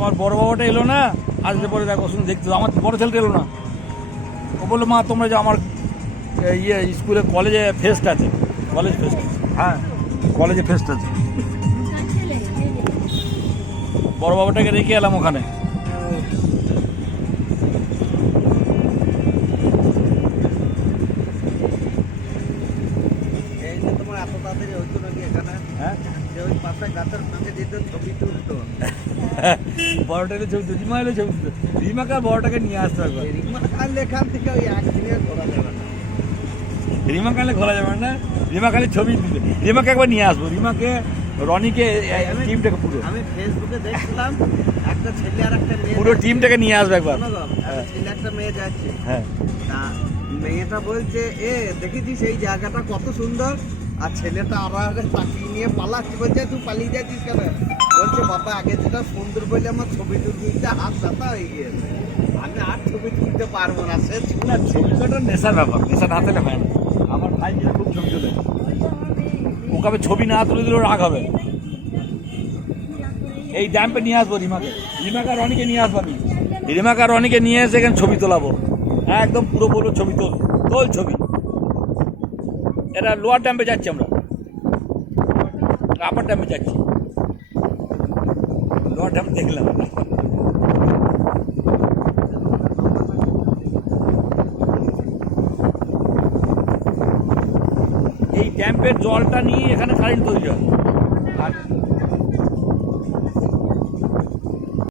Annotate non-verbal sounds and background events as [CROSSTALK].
আমার বড় বাবাটা এলো না আসলে পরে দেখো শুনে দেখতে আমার বড় ছেলেটা এলো না। ও বলল মা তোমরা যে আমার ইয়ে স্কুলে কলেজে ফেস্ট আছে। কলেজ ফেস্ট আছে। হ্যাঁ কলেজে ফেস্ট আছে। বড় বাবাটাকে রেখে এলাম ওখানে। এই যে তোমার এত তাড়াতাড়ি হইতো নাকি এখানে? হ্যাঁ? [LAUGHS] যে ওই পাশে গাছের সঙ্গে যেত ছবি তুলতো বড়টা এলে ছবি তুলতো, রিমা এলে ছবি রিমাকে বড়টাকে নিয়ে আসতে হবে। মানে কাল এখান থেকে ওই একদিনে করা যাবে না। রিমা কালে খোলা যাবে না রিমা খালি ছবি তুলবে। রিমাকে একবার নিয়ে আসব। রিমাকে রনিকে টিমটাকে পুরো। আমি ফেসবুকে দেখছিলাম একটা ছেলে আর একটা মেয়ে পুরো টিমটাকে নিয়ে আসবে একবার। একটা ছেলে একটা মেয়ে যাচ্ছে। হ্যাঁ। মেয়েটা বলছে এ দেখেছিস এই জায়গাটা কত সুন্দর? আর ছেলেটা আরও তাকিয়ে নিয়ে পালাচ্ছে, বলছে, তুই পালিয়ে যাচ্ছিস কেন? বলছে, বাবা, আগে যেটা সুন্দর বলে আমার ছবি তুলতে হাত ব্যথা হয়ে গিয়েছে। আমি আর ছবি তুলতে পারব না, সে ছবি নেশার ব্যাপার নেশা না হয় না। আমার ভাই যেটা খুব ছবি তোলে, ওকে আমি ছবি না তুলে দিলেও রাগ হবে। এই ড্যাম্পে নিয়ে আসব রিমাকে। রিমাকে আর রনিকে নিয়ে আসব আমি। রিমাকে আর রনিকে নিয়ে এসে এখানে ছবি তোলাবো। একদম পুরো পুরো ছবি তোল তোল ছবি। এটা লোয়ার ড্যাম্পে যাচ্ছি আমরা। আপার ড্যাম্পে যাচ্ছি। লোয়ার ড্যাম্প দেখলাম। এই ড্যাম্পের জলটা নিয়ে এখানে কারেন্ট তৈরি হয়। আর